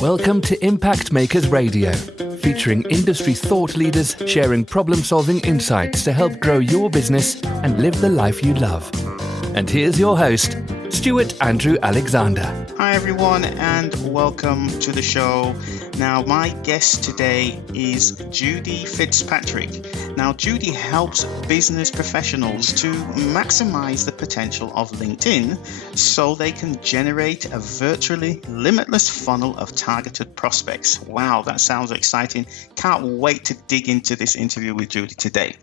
Welcome to Impact Makers Radio, featuring industry thought leaders sharing problem-solving insights to help grow your business and live the life you love. And here's your host, Stewart Andrew Alexander. Hi everyone, and welcome to the show. Now, my guest today is Judy Fitzpatrick. Now, Judy helps business professionals to maximize the potential of LinkedIn so they can generate a virtually limitless funnel of targeted prospects. Wow, that sounds exciting. Can't wait to dig into this interview with Judy today.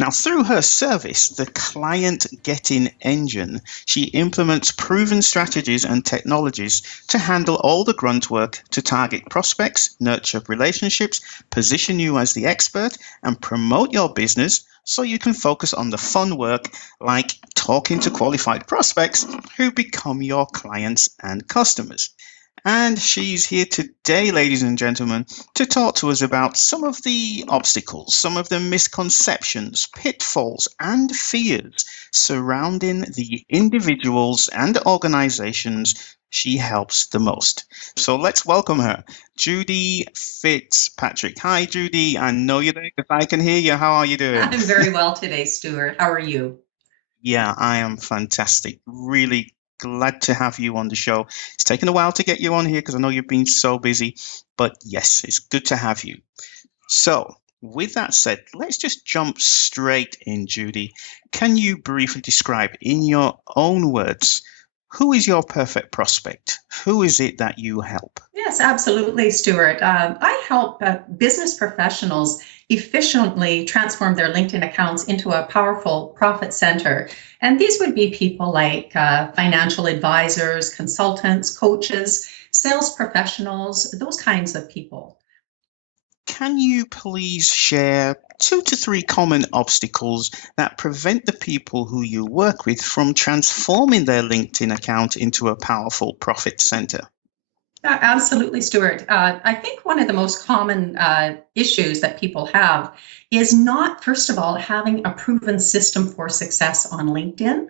Now, through her service, the Client Getting Engine, she implements proven strategies and technologies to handle all the grunt work to target prospects, nurture relationships, position you as the expert, and promote your business so you can focus on the fun work like talking to qualified prospects who become your clients and customers. And she's here today, ladies and gentlemen, to talk to us about some of the obstacles, some of the misconceptions, pitfalls, and fears surrounding the individuals and organizations she helps the most. So let's welcome her, Judy Fitzpatrick. Hi, Judy. I know you're there because I can hear you. How are you doing? I'm very well today, Stewart. How are you? Yeah, I am fantastic. Really glad to have you on the show. It's taken a while to get you on here because I know you've been so busy, but yes, it's good to have you. So with that said, let's just jump straight in, Judy. Can you briefly describe in your own words, who is your perfect prospect? Who is it that you help? Yes, absolutely, Stewart. I help business professionals efficiently transform their LinkedIn accounts into a powerful profit center. And these would be people like financial advisors, consultants, coaches, sales professionals, those kinds of people. Can you please share 2 to 3 common obstacles that prevent the people who you work with from transforming their LinkedIn account into a powerful profit center? Absolutely, Stewart. I think one of the most common issues that people have is not, first of all, having a proven system for success on LinkedIn.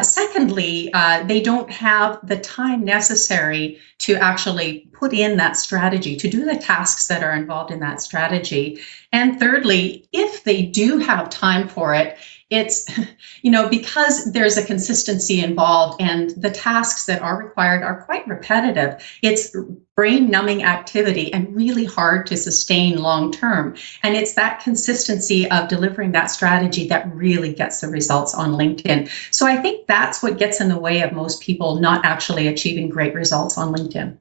Secondly, they don't have the time necessary to actually put in that strategy, to do the tasks that are involved in that strategy. And thirdly, if they do have time for it, it's, because there's a consistency involved and the tasks that are required are quite repetitive. It's brain numbing activity and really hard to sustain long term. And it's that consistency of delivering that strategy that really gets the results on LinkedIn. So I think that's what gets in the way of most people not actually achieving great results on LinkedIn.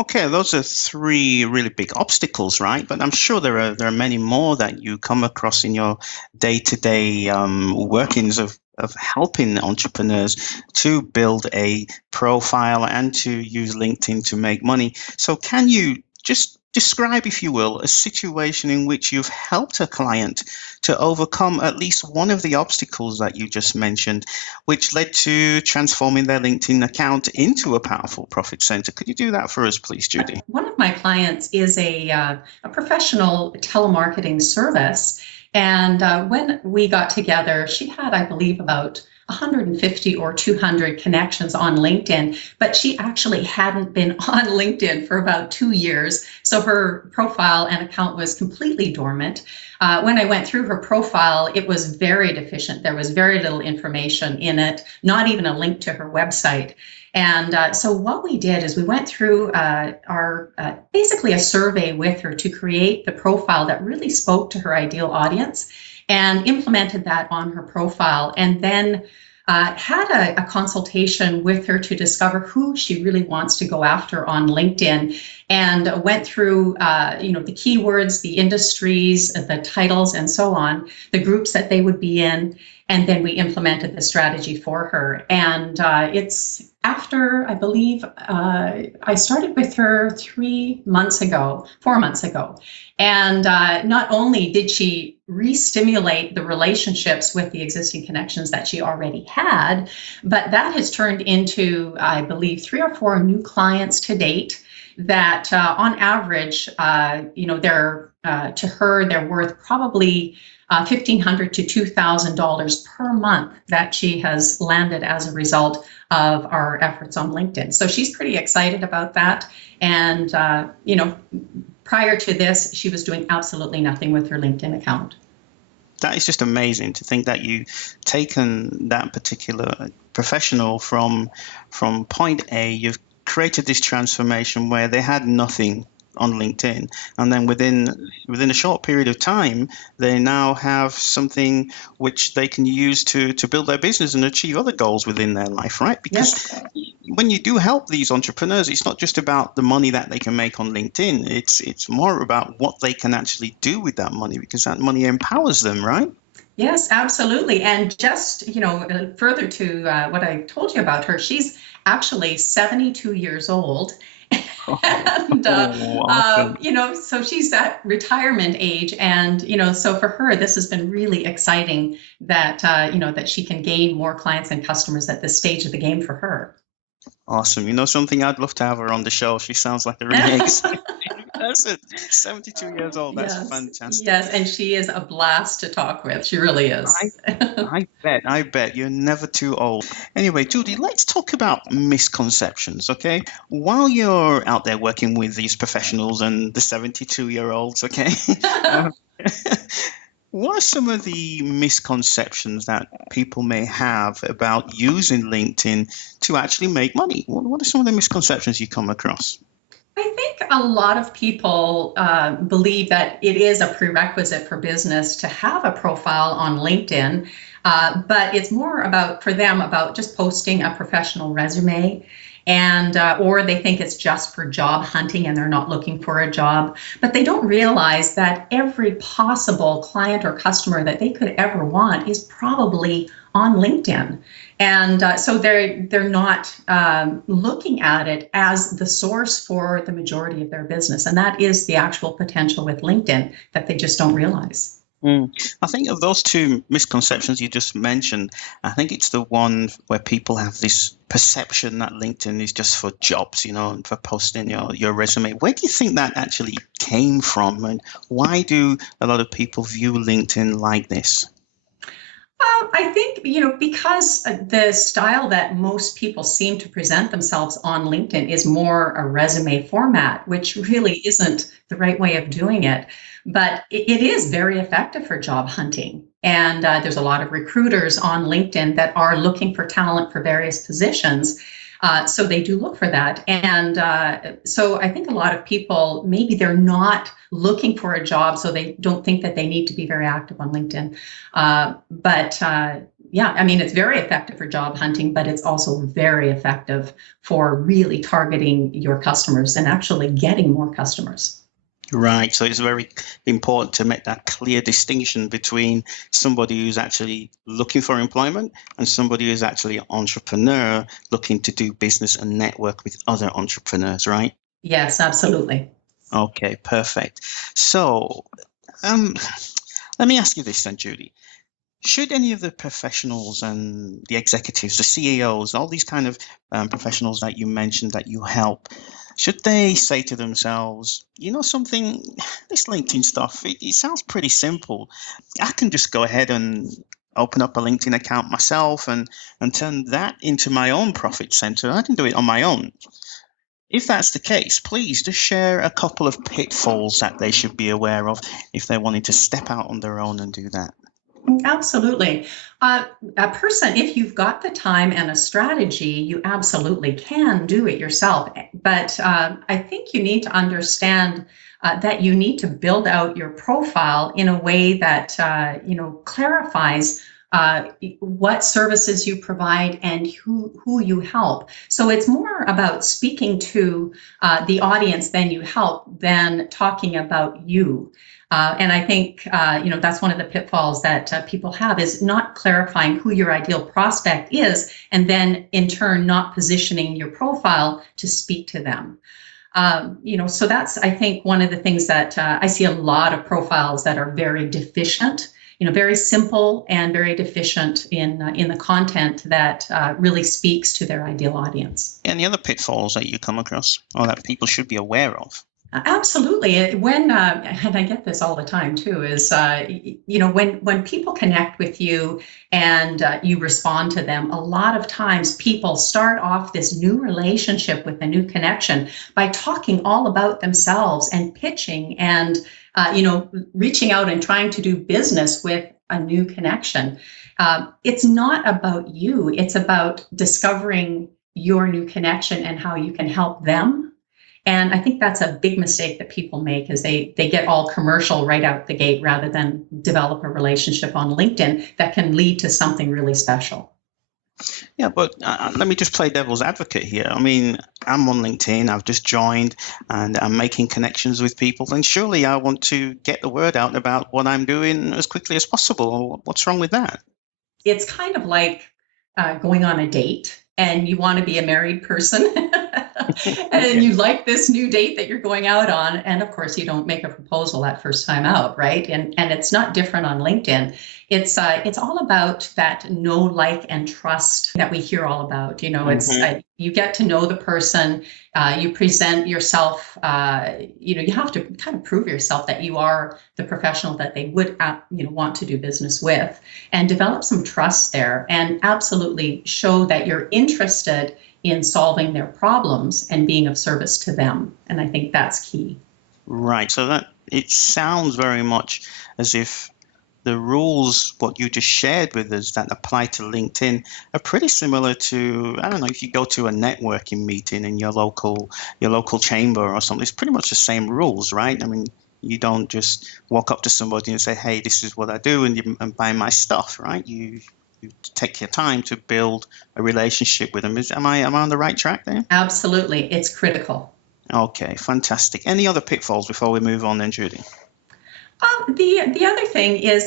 Okay, those are 3 really big obstacles, right? But I'm sure there are many more that you come across in your day-to-day workings of helping entrepreneurs to build a profile and to use LinkedIn to make money. So can you just describe, if you will, a situation in which you've helped a client to overcome at least one of the obstacles that you just mentioned, which led to transforming their LinkedIn account into a powerful profit center? Could you do that for us, please, Judy? One of my clients is a professional telemarketing service. And when we got together, she had, I believe, about 150 or 200 connections on LinkedIn, but she actually hadn't been on LinkedIn for about 2 years. So her profile and account was completely dormant. When I went through her profile, it was very deficient. There was very little information in it, not even a link to her website. And so what we did is we went through basically a survey with her to create the profile that really spoke to her ideal audience and implemented that on her profile, and then had a consultation with her to discover who she really wants to go after on LinkedIn, and went through the keywords, the industries, the titles, and so on, the groups that they would be in, and then we implemented the strategy for her. And it's after, I believe, I started with her 4 months ago. And not only did she re-stimulate the relationships with the existing connections that she already had, but that has turned into, I believe, 3 or 4 new clients to date that on average, to her, they're worth probably $1,500 to $2,000 per month that she has landed as a result of our efforts on LinkedIn. So she's pretty excited about that. And, prior to this, she was doing absolutely nothing with her LinkedIn account. That is just amazing to think that you've taken that particular professional from point A, you've created this transformation where they had nothing on LinkedIn, and then within a short period of time, they now have something which they can use to build their business and achieve other goals within their life, right? Because when you do help these entrepreneurs, it's not just about the money that they can make on LinkedIn. It's more about what they can actually do with that money, because that money empowers them, right? Yes, absolutely. And just, further to what I told you about her, she's actually 72 years old. And, Awesome. so she's at retirement age. And, so for her, this has been really exciting that, that she can gain more clients and customers at this stage of the game for her. Awesome. You know something? I'd love to have her on the show. She sounds like a really exciting person. 72 years old. That's fantastic. Yes, and she is a blast to talk with. She really is. I bet. You're never too old. Anyway, Judy, let's talk about misconceptions, okay? While you're out there working with these professionals and the 72-year-olds, okay? What are some of the misconceptions that people may have about using LinkedIn to actually make money? What are some of the misconceptions you come across? I think a lot of people believe that it is a prerequisite for business to have a profile on LinkedIn, but it's more for them about just posting a professional resume, and or they think it's just for job hunting and they're not looking for a job. But they don't realize that every possible client or customer that they could ever want is probably on LinkedIn. And so they're not looking at it as the source for the majority of their business. And that is the actual potential with LinkedIn that they just don't realize. I think of those two misconceptions you just mentioned, I think it's the one where people have this perception that LinkedIn is just for jobs, and for posting your resume. Where do you think that actually came from? And why do a lot of people view LinkedIn like this? I think, because the style that most people seem to present themselves on LinkedIn is more a resume format, which really isn't the right way of doing it. But it is very effective for job hunting. And there's a lot of recruiters on LinkedIn that are looking for talent for various positions. So they do look for that. And so I think a lot of people, maybe they're not looking for a job, so they don't think that they need to be very active on LinkedIn. It's very effective for job hunting, but it's also very effective for really targeting your customers and actually getting more customers. Right. So it's very important to make that clear distinction between somebody who's actually looking for employment and somebody who's actually an entrepreneur looking to do business and network with other entrepreneurs, right? Yes, absolutely. Okay, perfect. So let me ask you this then, Judy. Should any of the professionals and the executives, the CEOs, all these kind of professionals that you mentioned that you help, should they say to themselves, something, this LinkedIn stuff, it sounds pretty simple. I can just go ahead and open up a LinkedIn account myself and turn that into my own profit center. I can do it on my own. If that's the case, please just share a couple of pitfalls that they should be aware of if they're wanting to step out on their own and do that. Absolutely. A person, if you've got the time and a strategy, you absolutely can do it yourself. But I think you need to understand that you need to build out your profile in a way that, clarifies what services you provide and who you help. So it's more about speaking to the audience than you help than talking about you. And I think, that's one of the pitfalls that people have, is not clarifying who your ideal prospect is, and then in turn not positioning your profile to speak to them. So that's, I think, one of the things that I see a lot of profiles that are very deficient, very simple and very deficient in the content that really speaks to their ideal audience. Any other pitfalls that you come across or that people should be aware of? Absolutely. And I get this all the time too, is, when people connect with you and you respond to them, a lot of times people start off this new relationship with a new connection by talking all about themselves and pitching and, reaching out and trying to do business with a new connection. It's not about you. It's about discovering your new connection and how you can help them. And I think that's a big mistake that people make is they get all commercial right out the gate rather than develop a relationship on LinkedIn that can lead to something really special. Yeah, but let me just play devil's advocate here. I mean, I'm on LinkedIn, I've just joined, and I'm making connections with people. And surely I want to get the word out about what I'm doing as quickly as possible. What's wrong with that? It's kind of like going on a date and you want to be a married person. And you like this new date that you're going out on, and of course you don't make a proposal that first time out, right? And it's not different on LinkedIn. It's all about that know, like, and trust that we hear all about. It's you get to know the person, you present yourself. You have to kind of prove yourself that you are the professional that they would want to do business with, and develop some trust there, and absolutely show that you're interested in solving their problems and being of service to them. And I think that's key. Right. So that it sounds very much as if the rules, what you just shared with us that apply to LinkedIn are pretty similar to, I don't know, if you go to a networking meeting in your local chamber or something, it's pretty much the same rules, right? I mean, you don't just walk up to somebody and say, hey, this is what I do and buy my stuff, right? You take your time to build a relationship with them. Am I on the right track there? Absolutely. It's critical. Okay, fantastic. Any other pitfalls before we move on then, Judy? The other thing is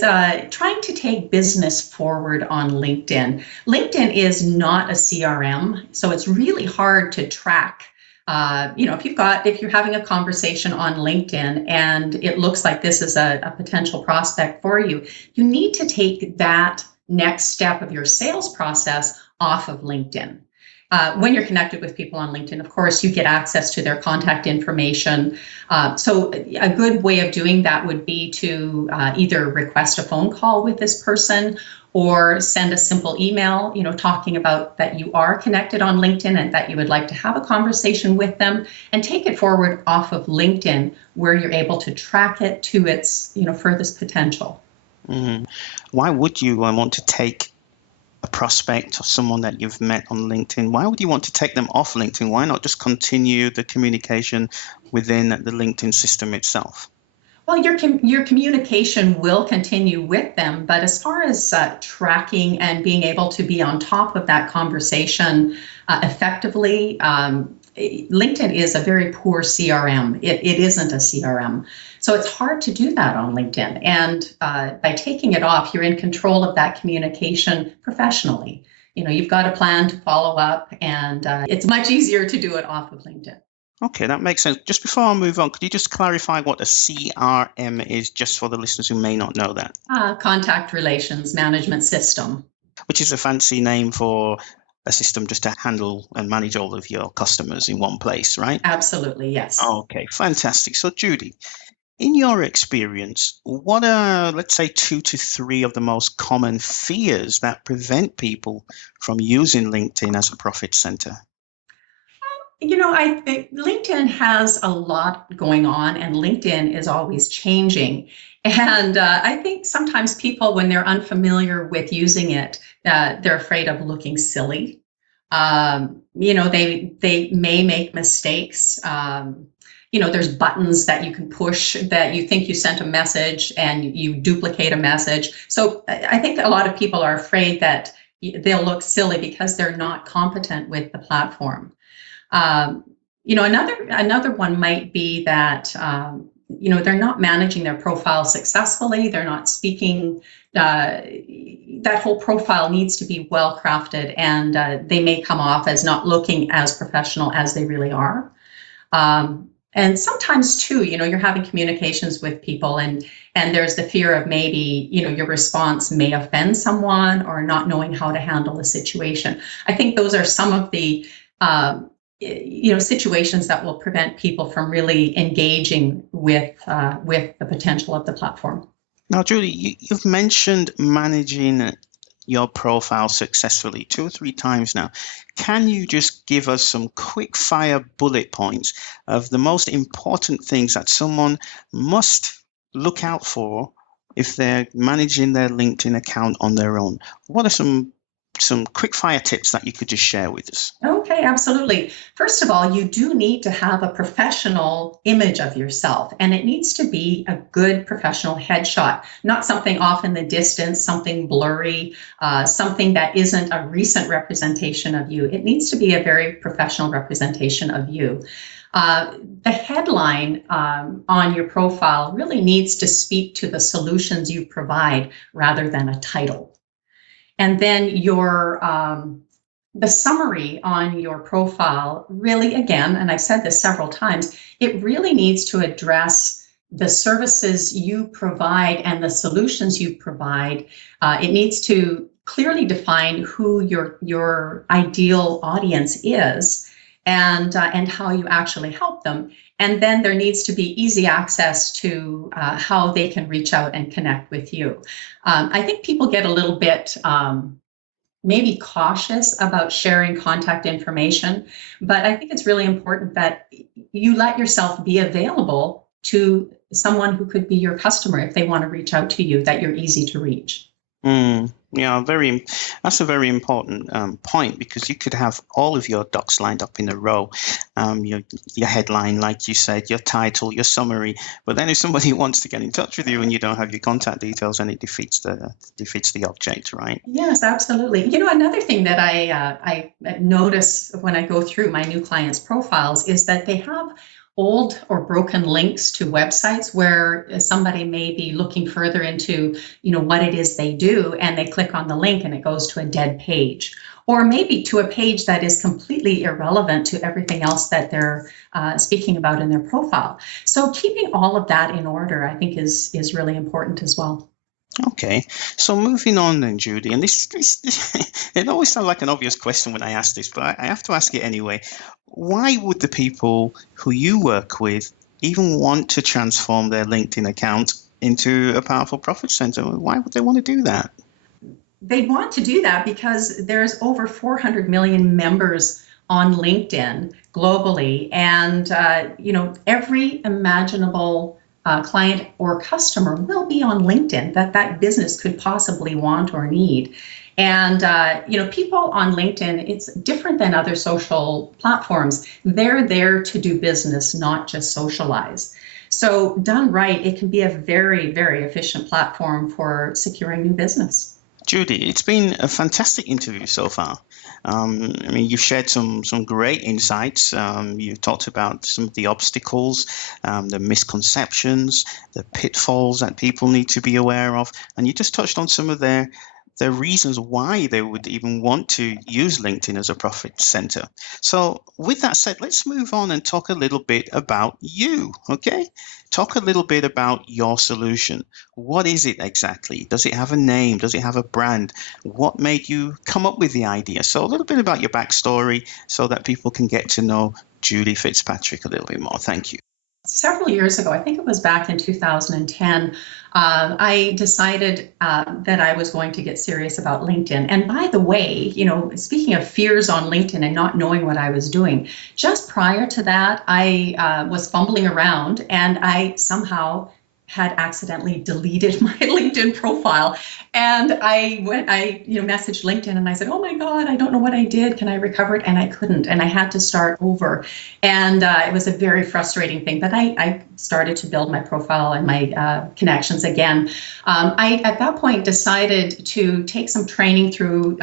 trying to take business forward on LinkedIn. LinkedIn is not a CRM, so it's really hard to track. If you're having a conversation on LinkedIn and it looks like this is a potential prospect for you, you need to take that next step of your sales process off of LinkedIn. When you're connected with people on LinkedIn, of course, you get access to their contact information. So a good way of doing that would be to either request a phone call with this person or send a simple email, talking about that you are connected on LinkedIn and that you would like to have a conversation with them, and take it forward off of LinkedIn where you're able to track it to its, furthest potential. Mm-hmm. Why would you want to take a prospect or someone that you've met on LinkedIn? Why would you want to take them off LinkedIn? Why not just continue the communication within the LinkedIn system itself? Well, your communication will continue with them, but as far as tracking and being able to be on top of that conversation effectively, LinkedIn is a very poor CRM. It isn't a CRM. So it's hard to do that on LinkedIn. And by taking it off, you're in control of that communication professionally. You've got a plan to follow up, and it's much easier to do it off of LinkedIn. Okay, that makes sense. Just before I move on, could you just clarify what a CRM is, just for the listeners who may not know that? Contact Relations Management System. Which is a fancy name for a system just to handle and manage all of your customers in one place, right? Absolutely, yes. Okay, fantastic. So, Judy, in your experience, what are, let's say, 2 to 3 of the most common fears that prevent people from using LinkedIn as a profit center? I think LinkedIn has a lot going on, and LinkedIn is always changing. And I think sometimes people, when they're unfamiliar with using it, they're afraid of looking silly. They may make mistakes. There's buttons that you can push that you think you sent a message and you duplicate a message. So I think a lot of people are afraid that they'll look silly because they're not competent with the platform. Another one might be that, they're not managing their profile successfully. They're not speaking. That whole profile needs to be well crafted, and they may come off as not looking as professional as they really are. And sometimes too, you're having communications with people and there's the fear of maybe, your response may offend someone or not knowing how to handle the situation. I think those are some of the situations that will prevent people from really engaging with the potential of the platform. Now, Judy, you've mentioned managing your profile successfully 2 or 3 times now. Can you just give us some quick fire bullet points of the most important things that someone must look out for if they're managing their LinkedIn account on their own? What are some quick fire tips that you could just share with us? Okay, absolutely. First of all, you do need to have a professional image of yourself, and it needs to be a good professional headshot, not something off in the distance, something blurry, something that isn't a recent representation of you. It needs to be a very professional representation of you. The headline on your profile really needs to speak to the solutions you provide rather than a title. And then the summary on your profile really, again, and I've said this several times, it really needs to address the services you provide and the solutions you provide. It needs to clearly define who your ideal audience is and how you actually help them. And then there needs to be easy access to how they can reach out and connect with you. I think people get a little bit maybe cautious about sharing contact information, but I think it's really important that you let yourself be available to someone who could be your customer if they want to reach out to you, that you're easy to reach. Yeah, that's a very important point, because you could have all of your docs lined up in a row, your headline, like you said, your title, your summary, but then if somebody wants to get in touch with you and you don't have your contact details, then it defeats the object, right? Yes, absolutely. Another thing that I notice when I go through my new clients' profiles is that they have old or broken links to websites where somebody may be looking further into, what it is they do, and they click on the link and it goes to a dead page, or maybe to a page that is completely irrelevant to everything else that they're speaking about in their profile. So keeping all of that in order, I think, is really important as well. Okay, so moving on then, Judy, and this it always sounds like an obvious question when I ask this, but I have to ask it anyway. Why would the people who you work with even want to transform their LinkedIn account into a powerful profit center? Why would they want to do that? They want to do that because there's over 400 million members on LinkedIn globally, and every imaginable client or customer will be on LinkedIn that business could possibly want or need. And, people on LinkedIn, it's different than other social platforms. They're there to do business, not just socialize. So done right, it can be a very, very efficient platform for securing new business. Judy, it's been a fantastic interview so far. You've shared some great insights. You've talked about some of the obstacles, the misconceptions, the pitfalls that people need to be aware of, and you just touched on some of their reasons why they would even want to use LinkedIn as a profit center. So with that said, let's move on and talk a little bit about you, okay? Talk a little bit about your solution. What is it exactly? Does it have a name? Does it have a brand? What made you come up with the idea? So a little bit about your backstory so that people can get to know Judy Fitzpatrick a little bit more. Thank you. Several years ago, I think it was back in 2010, I decided that I was going to get serious about LinkedIn. And by the way, speaking of fears on LinkedIn and not knowing what I was doing, just prior to that, I was fumbling around and I somehow had accidentally deleted my LinkedIn profile. And I messaged LinkedIn and I said, oh my God, I don't know what I did. Can I recover it? And I couldn't. And I had to start over. And it was a very frustrating thing. But I started to build my profile and my connections again. I, at that point, decided to take some training through,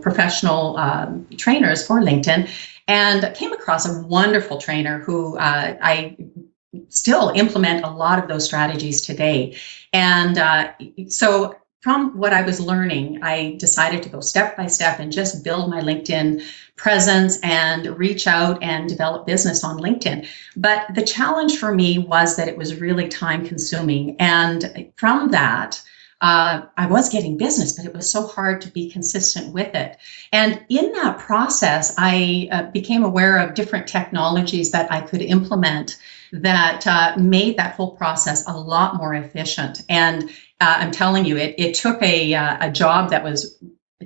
professional trainers for LinkedIn, and came across a wonderful trainer who I still implement a lot of those strategies today. And so from what I was learning, I decided to go step by step and just build my LinkedIn presence and reach out and develop business on LinkedIn. But the challenge for me was that it was really time consuming. And from that, I was getting business, but it was so hard to be consistent with it. And in that process, I became aware of different technologies that I could implement that made that whole process a lot more efficient. And I'm telling you, it took a job that was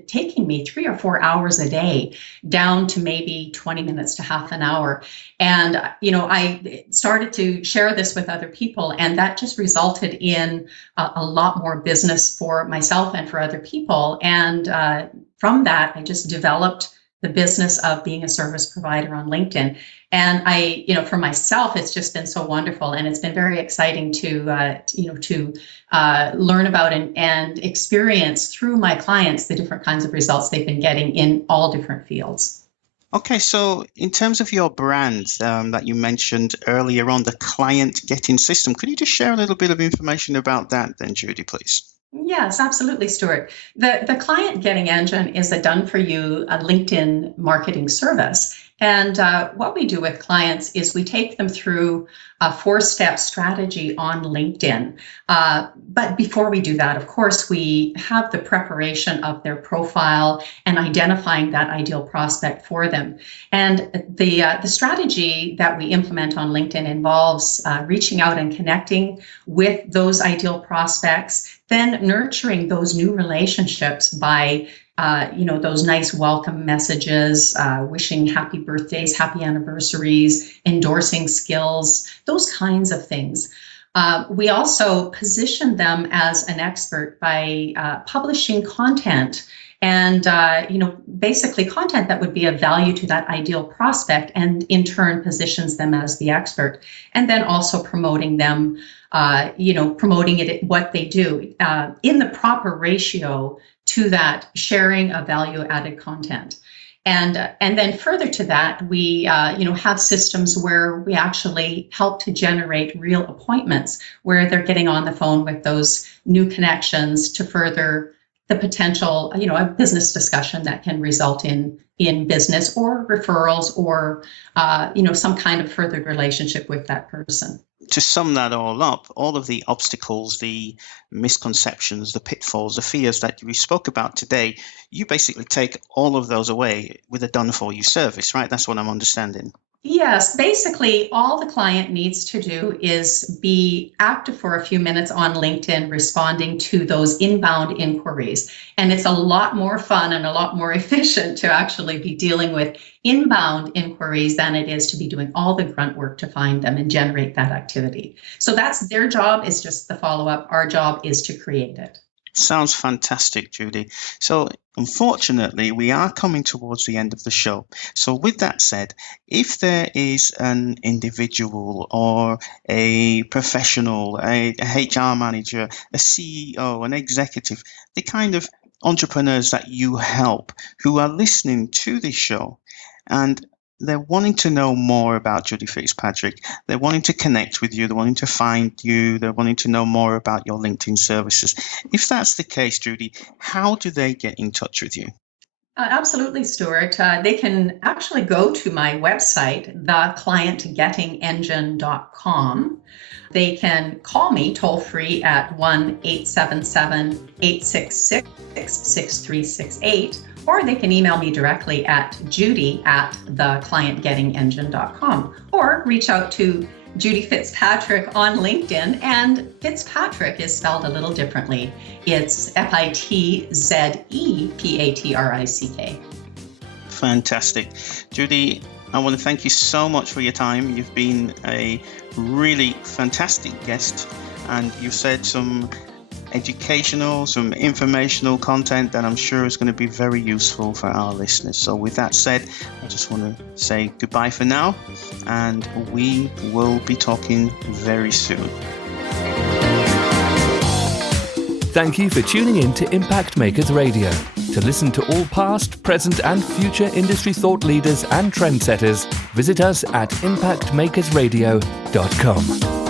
taking me 3 or 4 hours a day down to maybe 20 minutes to half an hour. And, I started to share this with other people, and that just resulted in a lot more business for myself and for other people. And from that, I just developed the business of being a service provider on LinkedIn. And for myself, it's just been so wonderful, and it's been very exciting to learn about and experience through my clients the different kinds of results they've been getting in all different fields. Okay, so in terms of your brand that you mentioned earlier on, the client getting system, could you just share a little bit of information about that then, Judy, please? Yes, absolutely, Stewart. The client getting engine is a done-for-you LinkedIn marketing service. And what we do with clients is we take them through a 4-step strategy on LinkedIn. But before we do that, of course, we have the preparation of their profile and identifying that ideal prospect for them. And the strategy that we implement on LinkedIn involves reaching out and connecting with those ideal prospects, then nurturing those new relationships by those nice welcome messages, wishing happy birthdays, happy anniversaries, endorsing skills, those kinds of things. We also position them as an expert by publishing content and, basically content that would be of value to that ideal prospect, and in turn positions them as the expert. And then also promoting them, promoting it, what they do in the proper ratio to that sharing of value-added content. And then further to that, we have systems where we actually help to generate real appointments where they're getting on the phone with those new connections to further the potential, a business discussion that can result in business or referrals or, some kind of furthered relationship with that person. To sum that all up, all of the obstacles, the misconceptions, the pitfalls, the fears that we spoke about today, you basically take all of those away with a done-for-you service, right? That's what I'm understanding. Yes, basically all the client needs to do is be active for a few minutes on LinkedIn, responding to those inbound inquiries. And it's a lot more fun and a lot more efficient to actually be dealing with inbound inquiries than it is to be doing all the grunt work to find them and generate that activity. So that's their job, is just the follow-up. Our job is to create it. Sounds fantastic, Judy. So unfortunately, we are coming towards the end of the show. So with that said, if there is an individual or a professional, a HR manager, a CEO, an executive, the kind of entrepreneurs that you help who are listening to this show, and they're wanting to know more about Judy Fitzpatrick. They're wanting to connect with you. They're wanting to find you. They're wanting to know more about your LinkedIn services. If that's the case, Judy, how do they get in touch with you? Absolutely, Stewart. They can actually go to my website, theclientgettingengine.com. They can call me toll free at 1-877-866-6368, or they can email me directly at judy@theclientgettingengine.com, or reach out to Judy Fitzpatrick on LinkedIn, and Fitzpatrick is spelled a little differently. It's Fitzepatrick. Fantastic. Judy, I want to thank you so much for your time. You've been a really fantastic guest, and you've said some educational, some informational content that I'm sure is going to be very useful for our listeners. So with that said, I just want to say goodbye for now, and we will be talking very soon. Thank you for tuning in to Impact Makers Radio. To listen to all past, present and future industry thought leaders and trendsetters, visit us at impactmakersradio.com.